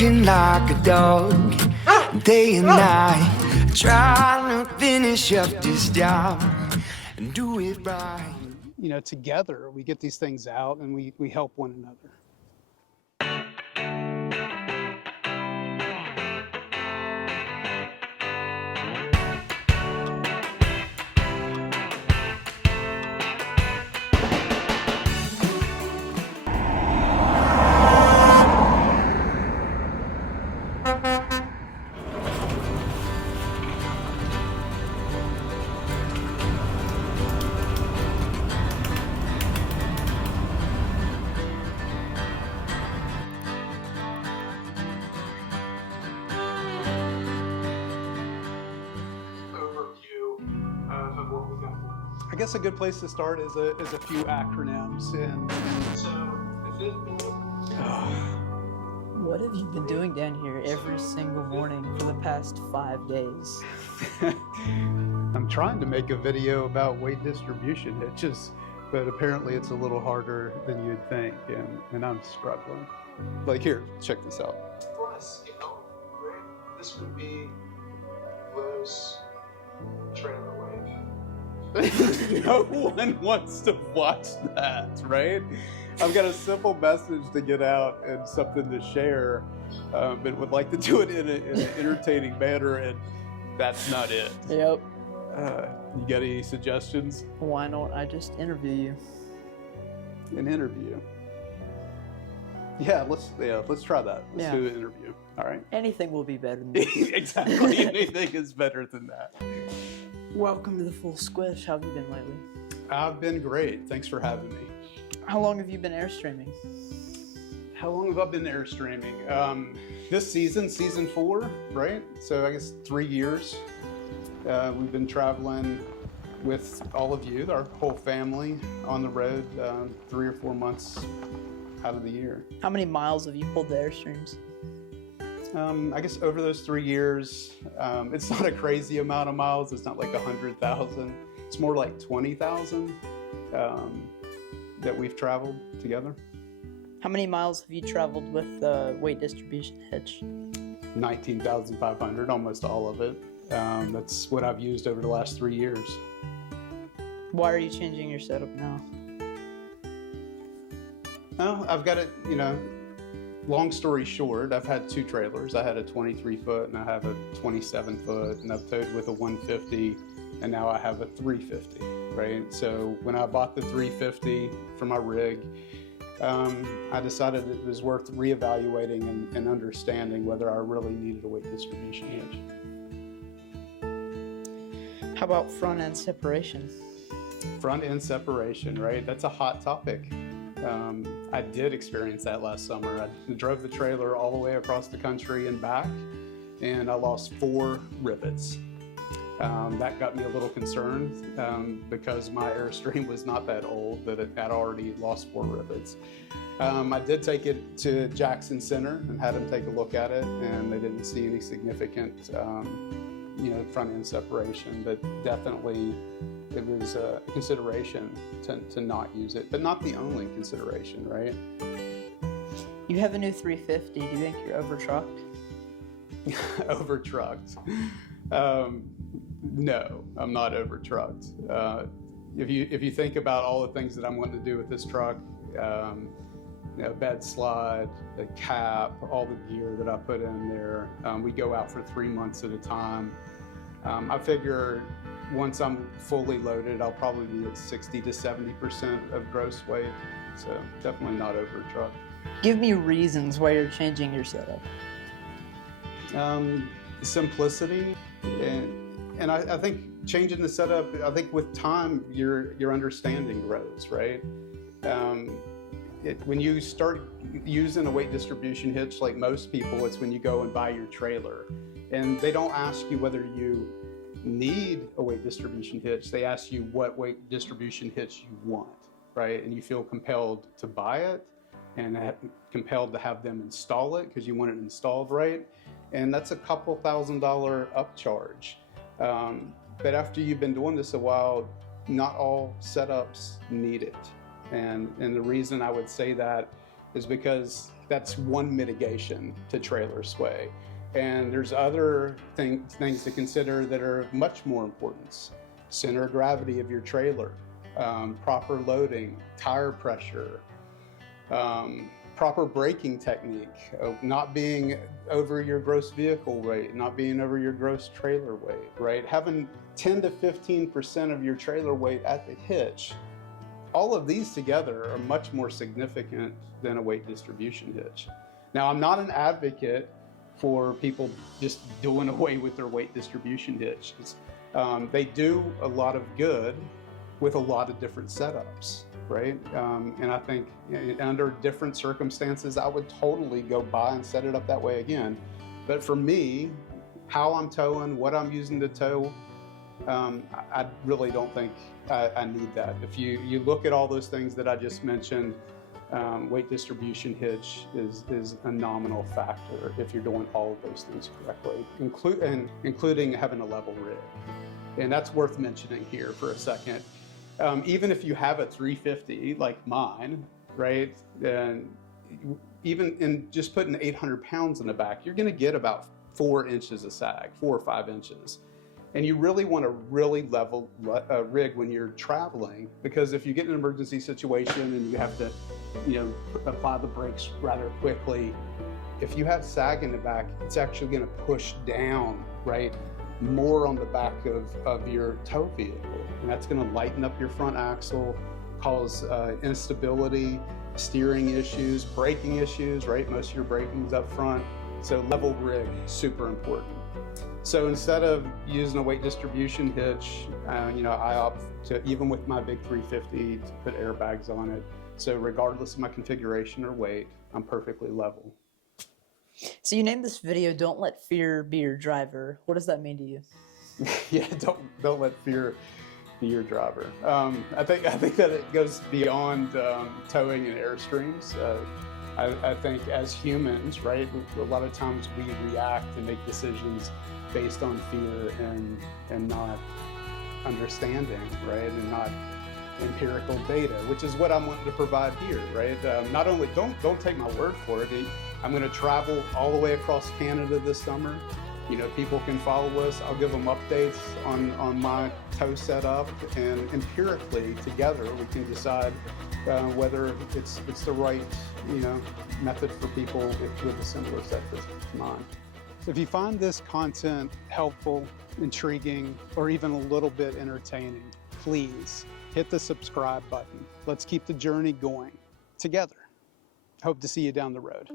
working like a dog, day and night, trying to finish up this job and do it right. You know, together we get these things out and we help one another. I guess a good place to start is a few acronyms. And so, what have you been doing down here every single morning for the past 5 days? I'm trying to make a video about weight distribution hitches, but apparently it's a little harder than you'd think, and I'm struggling. Like, here, check this out. For a scale, right, this would be Lou's trailer weight. No one wants to watch that, right? I've got a simple message to get out and something to share, but would like to do it in an entertaining manner, and that's not it. Yep. You got any suggestions? Why don't I just interview you? An interview? Yeah, let's try that. Let's do an interview. All right. Anything will be better than this. Exactly. Anything is better than that. Welcome to the Full Squish. How have you been lately? I've been great. Thanks for having me. How long have you been Airstreaming? How long have I been Airstreaming? This season 4, right? So I guess 3 years. We've been traveling with all of you, our whole family, on the road 3 or 4 months out of the year. How many miles have you pulled the Airstreams? I guess over those 3 years, it's not a crazy amount of miles. It's not like 100,000. It's more like 20,000 that we've traveled together. How many miles have you traveled with the Weight Distribution Hitch? 19,500, almost all of it. That's what I've used over the last 3 years. Why are you changing your setup now? Well, I've got it, you know, long story short, I've had 2 trailers. I had a 23-foot and I have a 27-foot, and I've towed with a 150, and now I have a 350, right? So when I bought the 350 for my rig, I decided it was worth reevaluating and understanding whether I really needed a weight distribution hitch. How about front end separation? Front end separation, right? That's a hot topic. I did experience that last summer. I drove the trailer all the way across the country and back, and I lost 4 rivets. That got me a little concerned because my Airstream was not that old, that it had already lost 4 rivets. I did take it to Jackson Center and had them take a look at it, and they didn't see any significant front end separation, but definitely it was a consideration to not use it, but not the only consideration, right? You have a new 350. Do you think you're over trucked? Over trucked? No, I'm not over trucked. If you think about all the things that I'm wanting to do with this truck, bed slide, the cap, all the gear that I put in there, we go out for 3 months at a time. I figure once I'm fully loaded, I'll probably be at 60 to 70% of gross weight. So definitely not over truck. Give me reasons why you're changing your setup. Simplicity, and I think changing the setup, I think with time, your understanding grows, right? When you start using a weight distribution hitch, like most people, it's when you go and buy your trailer. And they don't ask you whether you need a weight distribution hitch. They ask you what weight distribution hitch you want, right? And you feel compelled to buy it and compelled to have them install it because you want it installed right. And that's a couple $1,000 upcharge. But after you've been doing this a while, not all setups need it. And the reason I would say that is because that's one mitigation to trailer sway. And there's other things to consider that are of much more importance. Center of gravity of your trailer, proper loading, tire pressure, proper braking technique, not being over your gross vehicle weight, not being over your gross trailer weight, right? Having 10 to 15% of your trailer weight at the hitch. All of these together are much more significant than a weight distribution hitch. Now, I'm not an advocate for people just doing away with their weight distribution hitches. They do a lot of good with a lot of different setups, right? And I think under different circumstances, I would totally go buy and set it up that way again. But for me, how I'm towing, what I'm using to tow, I really don't think I need that. If you look at all those things that I just mentioned, weight distribution hitch is a nominal factor if you're doing all of those things correctly, including having a level rig. And that's worth mentioning here for a second. Even if you have a 350 like mine, right, and even in just putting 800 pounds in the back, you're gonna get about 4 inches of sag, 4 or 5 inches. And you really want a really level rig when you're traveling, because if you get in an emergency situation and you have to, apply the brakes rather quickly, if you have sag in the back, it's actually going to push down, right, more on the back of your tow vehicle, and that's going to lighten up your front axle, cause instability, steering issues, braking issues, right? Most of your braking's up front, so level rig, super important. So instead of using a weight distribution hitch, I opt to, even with my big 350, to put airbags on it. So regardless of my configuration or weight, I'm perfectly level. So you named this video, "Don't Let Fear Be Your Driver." What does that mean to you? Yeah, don't let fear be your driver. I think that it goes beyond towing and Airstreams. I think as humans, right, a lot of times we react and make decisions based on fear and not understanding, right, and not empirical data, which is what I'm wanting to provide here, right? Not only, don't take my word for it. I'm going to travel all the way across Canada this summer. People can follow us. I'll give them updates on my tow setup, and empirically together we can decide whether it's the right method for people with a similar set to mine. So if you find this content helpful, intriguing, or even a little bit entertaining, please hit the subscribe button. Let's keep the journey going together. Hope to see you down the road.